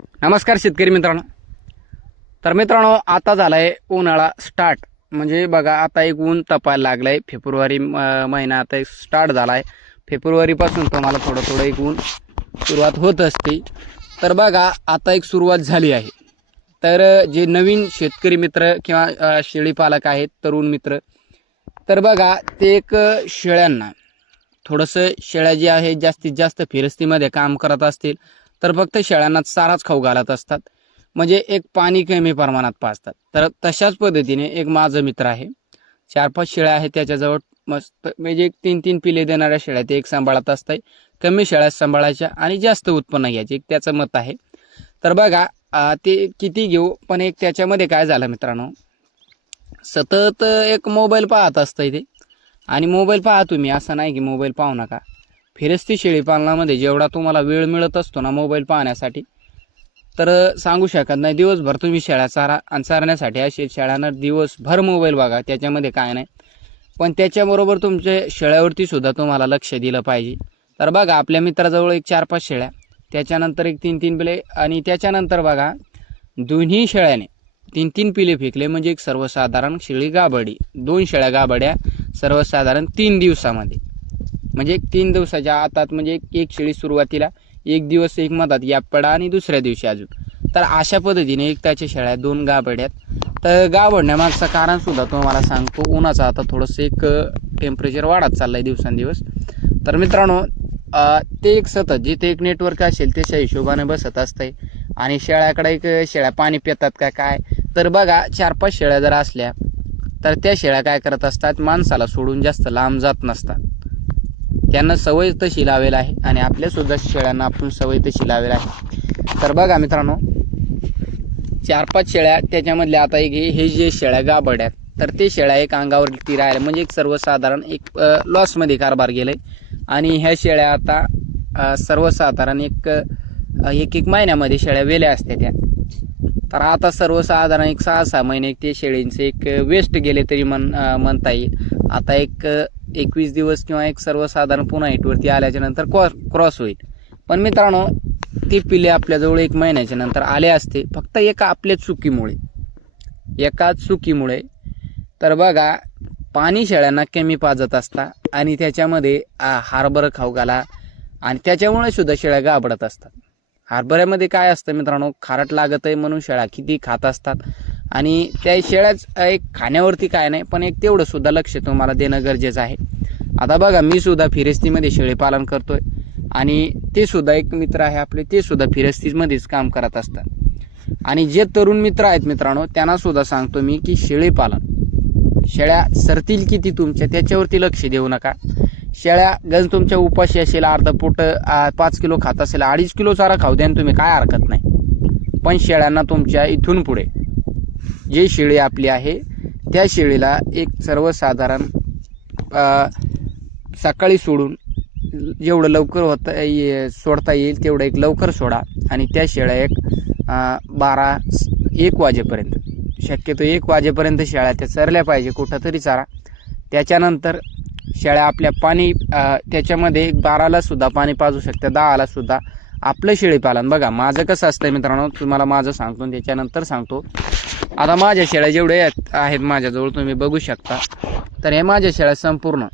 नमस्कार शेतकरी मित्रांनो. तर मित्रांनो, आता झालाय उन्हाळा स्टार्ट. म्हणजे बघा, आता एक ऊन तपायला लागलाय. फेब्रुवारी महिना आता एक स्टार्ट झालाय. फेब्रुवारीपासून तुम्हाला थोडं थोडं एक ऊन सुरुवात होत असते. तर बघा, आता एक सुरुवात झाली आहे. तर जे नवीन शेतकरी मित्र किंवा शेळीपालक आहेत, तरुण मित्र, तर बघा, ते एक शेळ्यांना थोडंसं, शेळ्या जे आहे जास्तीत जास्त फिरस्तीमध्ये काम करत असतील तर फक्त शेळ्यांना चाराच खाऊ घालत असतात. म्हणजे एक पाणी कमी प्रमाणात पाजतात. तर तशाच पद्धतीने एक माझं मित्र आहे, 4-5 शेळ्या आहेत त्याच्याजवळ. मस्त म्हणजे एक 3-3 पिले देणाऱ्या शेळ्या ते एक सांभाळत असतात. कमी शेळ्या सांभाळायच्या आणि जास्त उत्पन्न घ्यायचे, एक त्याचं मत आहे. तर बघा, ते किती घेऊ, पण एक त्याच्यामध्ये काय झालं मित्रांनो, सतत एक मोबाईल पाहत असतंय ते. आणि मोबाईल पहा तुम्ही, असं नाही की मोबाईल पाहू नका. फिरस्ती शेळी पालनामध्ये जेवढा तुम्हाला वेळ मिळत असतो ना मोबाईल पाहण्यासाठी, तर सांगू शकत नाही. दिवसभर तुम्ही शेळ्या चारा आणि चारण्यासाठी असे शेळ्यांना दिवसभर मोबाईल बघा, त्याच्यामध्ये काय नाही. पण त्याच्याबरोबर तुमच्या शेळ्यावरती सुद्धा तुम्हाला लक्ष दिलं पाहिजे. तर बघा, आपल्या मित्राजवळ एक 4-5 शेळ्या, त्याच्यानंतर एक 3-3 पिले, आणि त्याच्यानंतर बघा दोन्ही शेळ्याने 3-3 पिले फेकले. म्हणजे एक सर्वसाधारण शेळी गाभडी, 2 शेळ्या गाभड्या सर्वसाधारण 3 दिवसामध्ये. म्हणजे 3 दिवसाच्या आतात, म्हणजे एक शेळी सुरुवातीला, एक दिवस एक मधात गॅप पडा आणि दुसऱ्या दिवशी अजून. तर अशा पद्धतीने एक त्याच्या शेळ्या 2 गाभड्यात. तर गाभडण्यामागचं कारण सुद्धा तुम्हाला सांगतो. उन्हाचं आता थोडंसं एक टेम्परेचर वाढत चाललंय दिवसांदिवस. तर मित्रांनो, ते एक सतत जिथे एक नेटवर्क असेल त्याच्या हिशोबाने बसत असतंय. आणि शेळ्याकडे एक शेळ्या पाणी पितात का काय, तर बघा 4-5 शेळ्या जर असल्या तर त्या शेळ्या काय करत असतात, माणसाला सोडून जास्त लांब जात नसतात. त्यांना सवय तशी लावेल आहे, आणि आपल्यासुद्धा शेळ्यांना आपण सवय तशी लावेल आहे. तर बघा मित्रांनो, 4-5 शेळ्या, त्याच्यामधल्या आता एक हे जे शेळ्या गाभड्यात, तर ते शेळ्या एक अंगावरती राहिल्या. म्हणजे एक सर्वसाधारण एक लॉसमध्ये कारभार गेलाय. आणि ह्या शेळ्या आता सर्वसाधारण एक महिन्यामध्ये शेळ्या वेल्या असत्या त्या. तर आता सर्वसाधारण एक 6-6 महिने ते शेळींचे एक वेस्ट गेले तरी म्हणता येईल. आता एक 21 दिवस किंवा एक सर्वसाधारण पुन्हा हिटवरती आल्याच्या नंतर क्रॉस होईल. पण मित्रांनो, ती पिले आपल्याजवळ 1 महिन्याच्या नंतर आले असते, फक्त एका चुकीमुळे. तर बघा, पाणी शेळ्यांना कमी पाजत असता, आणि त्याच्यामध्ये हरभरा खाऊ घाला, आणि त्याच्यामुळे सुद्धा शेळ्या गाभडत असतात. हरभऱ्यामध्ये काय असतं मित्रांनो, खारट लागत आहे म्हणून शेळ्या किती खात असतात. आणि त्या शेळ्याच एक खाण्यावरती काय नाही, पण एक तेवढं सुद्धा लक्ष तुम्हाला देणं गरजेचं आहे. आता बघा, मी सुद्धा फिरस्तीमध्ये शेळी पालन करतोय, आणि ते सुद्धा एक मित्र आहे आपले, ते सुद्धा फिरस्तीमध्येच काम करत असतात. आणि जे तरुण मित्र आहेत मित्रांनो, त्यांना सुद्धा सांगतो मी की शेळी पालन, शेळ्या सरतील किती तुमच्या त्याच्यावरती लक्ष देऊ नका. शेळ्या गंज तुमच्या उपाशी असेल, अर्ध पोट 5 किलो खात असेल, 2.5 किलो चारा खाऊ द्या तुम्ही, काय हरकत नाही. पण शेळ्यांना तुमच्या इथून पुढे जी शेळी आपली आहे त्या शेळीला एक सर्वसाधारण सकाळी सोडून जेवढं लवकर सोडता येईल तेवढं एक लवकर सोडा. आणि त्या शेळ्या एक 12-1 वाजेपर्यंत, शक्यतो 1 वाजेपर्यंत शेळ्या त्या चरल्या पाहिजे कुठं तरी चारा. त्याच्यानंतर शेळ्या आपल्या पाणी, त्याच्यामध्ये 12ला सुद्धा पाणी पाजू शकतात, 10ला सुद्धा. आपलं शेळीपालन बघा, माझं कसं असतं मित्रांनो, तुम्हाला माझं सांगतो त्याच्यानंतर सांगतो. आता माझ्या शेळ्या जेवढे आहेत माझ्याजवळ तुम्ही बघू शकता. तर हे माझ्या शेळ्या संपूर्ण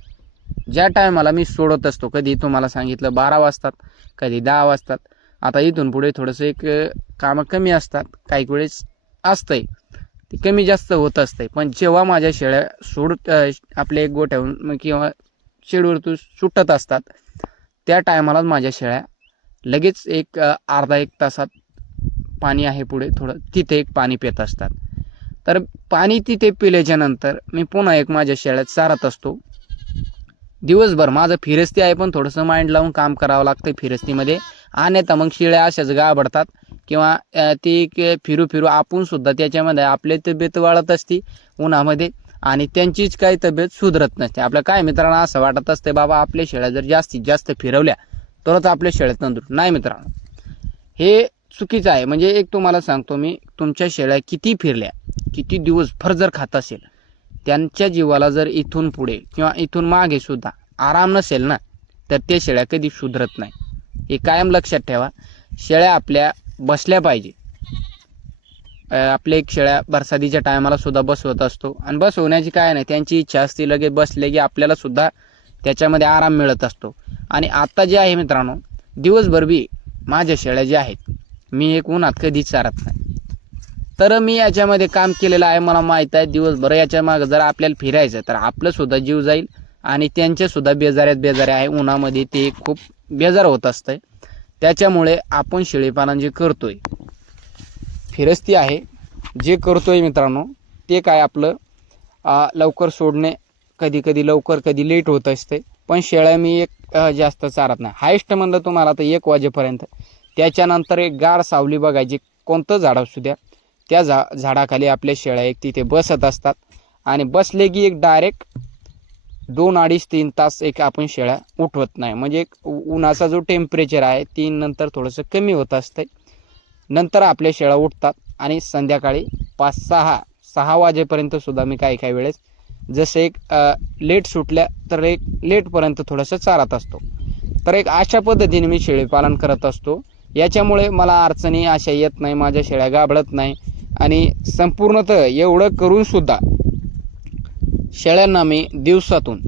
ज्या टायमाला मी सोडत असतो, कधी तुम्हाला सांगितलं 12 वाजतात, कधी 10 वाजतात. आता इथून पुढे थोडंसं एक कामं कमी असतात, काही वेळेस असतंय ते कमी जास्त होत असते. पण जेव्हा माझ्या शेळ्या आपल्या एक गोठ्याहून किंवा शेडवरतून सुटत असतात, त्या टायमालाच माझ्या शेळ्या लगेच एक अर्धा 1 तासात पाणी आहे पुढे थोडं, तिथे एक पाणी पित असतात. तर पाणी तिथे पिल्याच्या नंतर मी पुन्हा एक माझ्या शेळ्यात चारत असतो. दिवसभर माझं फिरस्ती आहे, पण थोडंसं माइंड लावून काम करावं लागतं फिरस्तीमध्ये. अन्यथा मग शेळ्या अशाच गाभडतात, किंवा ती फिरू आपण सुद्धा त्याच्यामध्ये आपली तब्येत वाढत असते उन्हामध्ये, आणि त्यांचीच काही तब्येत सुधरत नसते. आपल्या काय मित्रांना असं वाटत असते, बाबा आपल्या शेळ्या जर जास्तीत जास्त फिरवल्या तरच आपल्या शेळ्या तंदुरुस्त. नाही मित्रांनो, हे चुकीचं आहे. म्हणजे एक तुम्हाला सांगतो मी, तुमच्या शेळ्या किती फिरल्या, किती दिवसभर जर खात असेल, त्यांच्या जीवाला जर इथून पुढे किंवा इथून मागे सुद्धा आराम नसेल ना, तर ते शेळ्या कधी सुधरत नाही. हे कायम लक्षात ठेवा. शेळ्या आपल्या बसल्या पाहिजे. आपले एक शेळ्या बरसातीच्या टायमाला सुद्धा बसवत असतो आणि बसवण्याची काय नाही, त्यांची इच्छा असते लगेच बसले की आपल्याला सुद्धा त्याच्यामध्ये आराम मिळत असतो. आणि आता जे आहे मित्रांनो, दिवसभर बी माझ्या शेळ्या ज्या आहेत मी एक उन्हात कधीच चारत नाही. तर मी याच्यामध्ये काम केलेलं आहे, मला माहीत आहे. दिवसभर याच्या मागं जर आपल्याला फिरायचं तर आपलं सुद्धा जीव जाईल आणि त्यांचे सुद्धा बेजारे आहे. उन्हामध्ये ते खूप बेजार होत असतंय. त्याच्यामुळे आपण शेळीपालन जे करतोय फिरस्ती आहे, जे करतोय मित्रांनो, ते काय आपलं लवकर सोडणे, कधी कधी लवकर कधी लेट होत असते. पण शेळ्या मी एक जास्त चारत नाही. हायस्ट म्हणलं तुम्हाला तर 1 वाजेपर्यंत. त्याच्यानंतर एक गार सावली बघायची, कोणतं झाड असू द्या त्या झाडाखाली आपल्या शेळ्या एक तिथे बसत असतात आणि बसले की एक डायरेक्ट 2, 2.5, 3 तास एक आपण शेळ्या उठवत नाही. म्हणजे एक उन्हाचा जो टेम्परेचर आहे 3 नंतर थोडंसं कमी होत असतं. नंतर आपल्या शेळ्या उठतात आणि संध्याकाळी 5, 6 वाजेपर्यंत सुद्धा मी काही वेळेस जसं एक लेट सुटल्या तर एक लेटपर्यंत थोडंसं चारत असतो. तर एक अशा पद्धतीने मी शेळीपालन करत असतो. याच्यामुळे मला अडचणी अशा येत नाही, माझ्या शेळ्या गाबडत नाही. आणि संपूर्णतः एवढं करून सुद्धा शेळ्यांना मी दिवसातून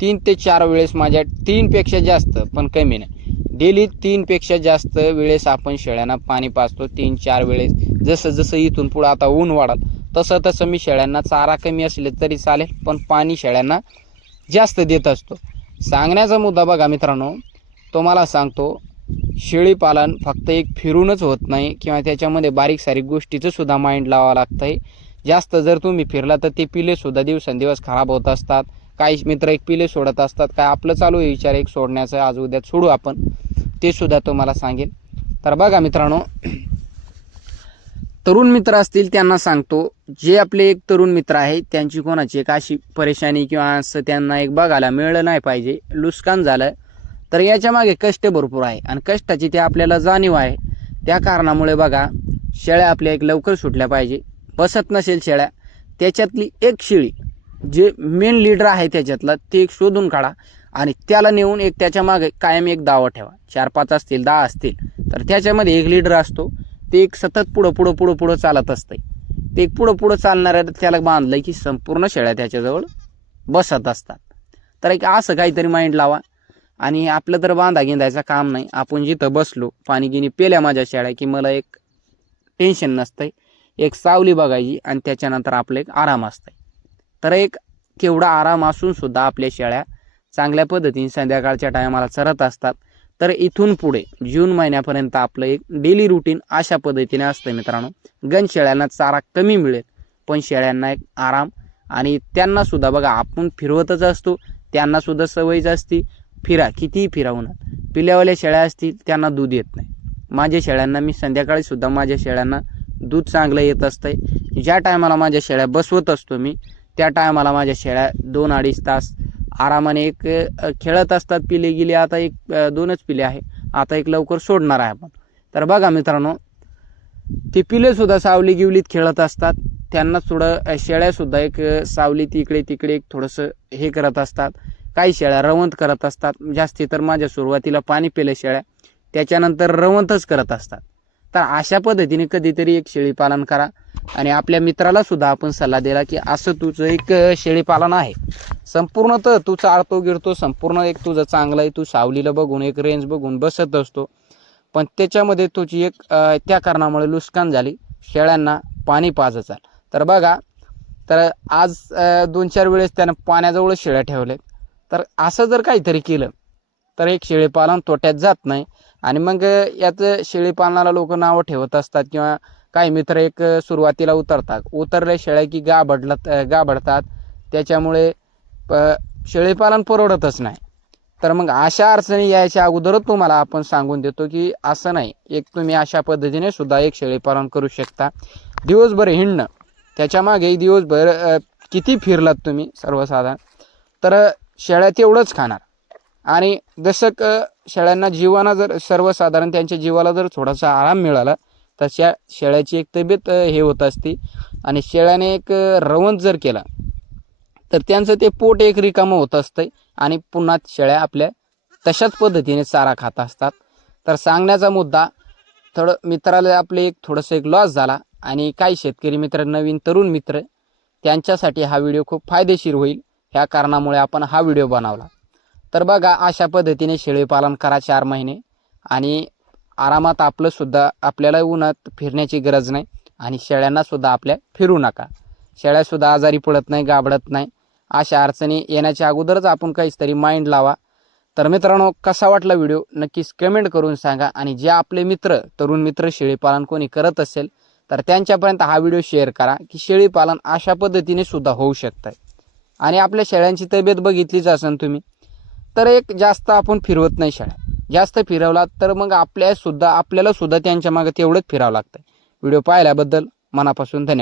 3 ते 4 वेळेस, माझ्या 3पेक्षा जास्त पण कमी नाही, डेली 3पेक्षा जास्त वेळेस आपण शेळ्यांना पाणी पाजतो. 3-4 वेळेस. जसं जसं इथून पुढं आता ऊन वाढल तसं तसं मी शेळ्यांना चारा कमी असले तरी चालेल, पण पाणी शेळ्यांना जास्त देत असतो. सांगण्याचा मुद्दा बघा मित्रांनो, तुम्हाला सांगतो, शेळीपालन फक्त एक फिरूनच होत नाही किंवा त्याच्यामध्ये बारीक सारीक गोष्टीचं सुद्धा माइंड लावावं लागतं आहे. जास्त जर तुम्ही फिरला तर ते पिले सुद्धा दिवसेंदिवस खराब होत असतात. काही मित्र एक पिले सोडत असतात. काय आपलं चालू आहे विचार एक सोडण्याचं, आज उद्या सोडू आपण, ते सुद्धा तुम्हाला सांगेल. तर बघा मित्रांनो, तरुण मित्र असतील त्यांना सांगतो, जे आपले एक तरुण मित्र आहेत त्यांची कोणाची एक अशी परेशानी किंवा असं त्यांना एक बघायला मिळलं नाही पाहिजे, नुकसान झालं, तर याच्या मागे कष्ट भरपूर आहे आणि कष्टाची ते आपल्याला जाणीव आहे. त्या कारणामुळे बघा, शेळ्या आपल्या एक लवकर सुटल्या पाहिजे. बसत नसेल शेळ्या, त्याच्यातली एक शेळी जे मेन लीडर आहे त्याच्यातला ते एक शोधून काढा आणि त्याला नेऊन एक त्याच्या मागे कायम एक दावा ठेवा. 4-5 असतील, 10 असतील, तर त्याच्यामध्ये एक लीडर असतो. ते एक सतत पुढं चालत असतंय. ते एक पुढं चालणाऱ्या त्याला बांधलंय की संपूर्ण शेळ्या त्याच्याजवळ बसत असतात. तर एक असं काहीतरी माइंड लावा. आणि आपलं तर बांधा घेंदायचं काम नाही. आपण जिथं बसलो, पाणी गिनी पेल्या माझ्या शेळ्या की मला एक टेन्शन नसतंय. एक सावली बघायची आणि त्याच्यानंतर आपलं एक आराम असतंय. तर एक केवढा आराम असून सुद्धा आपल्या शेळ्या चांगल्या पद्धतीने संध्याकाळच्या टायमाला चरत असतात. तर इथून पुढे जून महिन्यापर्यंत आपलं एक डेली रुटीन अशा पद्धतीने असतं मित्रांनो. गण शेळ्यांना चारा कमी मिळेल, पण शेळ्यांना एक आराम. आणि त्यांना सुद्धा बघा, आपण फिरवतच असतो, त्यांना सुद्धा सवयच असती फिरा, कितीही फिरवणार. पिल्यावाल्या शेळ्या असतील त्यांना दूध येत नाही. माझ्या शेळ्यांना मी संध्याकाळी सुद्धा माझ्या शेळ्यांना दूध चांगलं येत असतंय. ज्या टायमाला माझ्या शेळ्या बसवत असतो मी, त्या टायमाला माझ्या शेळ्या 2-2.5 तास आरामाने एक खेळत असतात. पिले गेले, आता एक 2च पिले आहे, आता एक लवकर सोडणार आहे आपण. तर बघा मित्रांनो, ते पिले सुद्धा सावली गिवलीत खेळत असतात. त्यांना थोडं शेळ्यासुद्धा एक सावलीत इकडे तिकडे एक थोडंसं हे करत असतात. काही शेळ्या रवंत करत असतात. जास्ती तर माझ्या सुरुवातीला पाणी पिले शेळ्या, त्याच्यानंतर रवंतच करत असतात. तर अशा पद्धतीने कधीतरी एक शेळीपालन करा. आणि आपल्या मित्राला सुद्धा आपण सल्ला दिला की असं तुझं एक शेळीपालन आहे, संपूर्णतः तू चालतो गिरतो, संपूर्ण एक तुझं चांगलं आहे, तू सावलीला बघून एक रेंज बघून बसत असतो, पण त्याच्यामध्ये तुझी एक त्या कारणामुळे नुकसान झाली, शेळ्यांना पाणी पाजायचं. तर बघा, तर आज 2-4 वेळेस त्यानं पाण्याजवळ शेळ्या ठेवल्या. तर असं जर काहीतरी केलं तर एक शेळीपालन तोट्यात जात नाही. आणि मग यात शेळीपालनाला लोक नावं ठेवत असतात किंवा काही मित्र एक सुरुवातीला उतरल्या शेळ्या की गाभडतात, त्याच्यामुळे शेळीपालन परवडतच नाही. तर मग अशा अडचणी यायच्या अगोदरच तुम्हाला आपण सांगून देतो की असं नाही, एक तुम्ही अशा पद्धतीने सुद्धा एक शेळीपालन करू शकता. दिवसभर हिंडणं, त्याच्यामागे दिवसभर किती फिरलात तुम्ही सर्वसाधारण, तर शेळ्या तेवढंच खाणार. आणि जसं शेळ्यांना जीवाना जर सर्वसाधारण त्यांच्या जीवाला जर थोडासा आराम मिळाला, तशा शेळ्याची एक तब्येत हे होत असते. आणि शेळ्याने एक रवंत जर केला तर त्यांचं ते पोट एक रिकामं होत असतंय आणि पुन्हा शेळ्या आपल्या तशाच पद्धतीने चारा खात असतात. तर सांगण्याचा मुद्दा, थोडं मित्राला आपले थोडंसं एक लॉस झाला आणि काही शेतकरी मित्र, नवीन तरुण मित्र, त्यांच्यासाठी हा व्हिडिओ खूप फायदेशीर होईल ह्या कारणामुळे आपण हा व्हिडिओ बनवला. तर बघा, अशा पद्धतीने शेळीपालन करा 4 महिने आणि आरामात आपल्याला उन्हात फिरण्याची गरज नाही आणि शेळ्यांना सुद्धा आपल्या फिरू नका. शेळ्या सुद्धा आजारी पडत नाही, गाबडत नाही. अशा अडचणी येण्याच्या अगोदरच आपण काहीतरी माइंड लावा. तर मित्रांनो, कसा वाटला व्हिडिओ नक्कीच कमेंट करून सांगा आणि जे आपले मित्र, तरुण मित्र शेळीपालन कोणी करत असेल तर त्यांच्यापर्यंत हा व्हिडिओ शेअर करा की शेळीपालन अशा पद्धतीने सुद्धा होऊ शकतं. आणि आपल्या शेळ्यांची तब्येत बघितलीच असेल तुम्ही, तर एक जास्त आपण फिरवत नाही शेळ्या. जास्त फिरवला तर मग आपल्याला सुद्धा त्यांच्या मागे तेवढंच फिरावं लागतं. व्हिडिओ पाहिल्याबद्दल मनापासून धन्यवाद.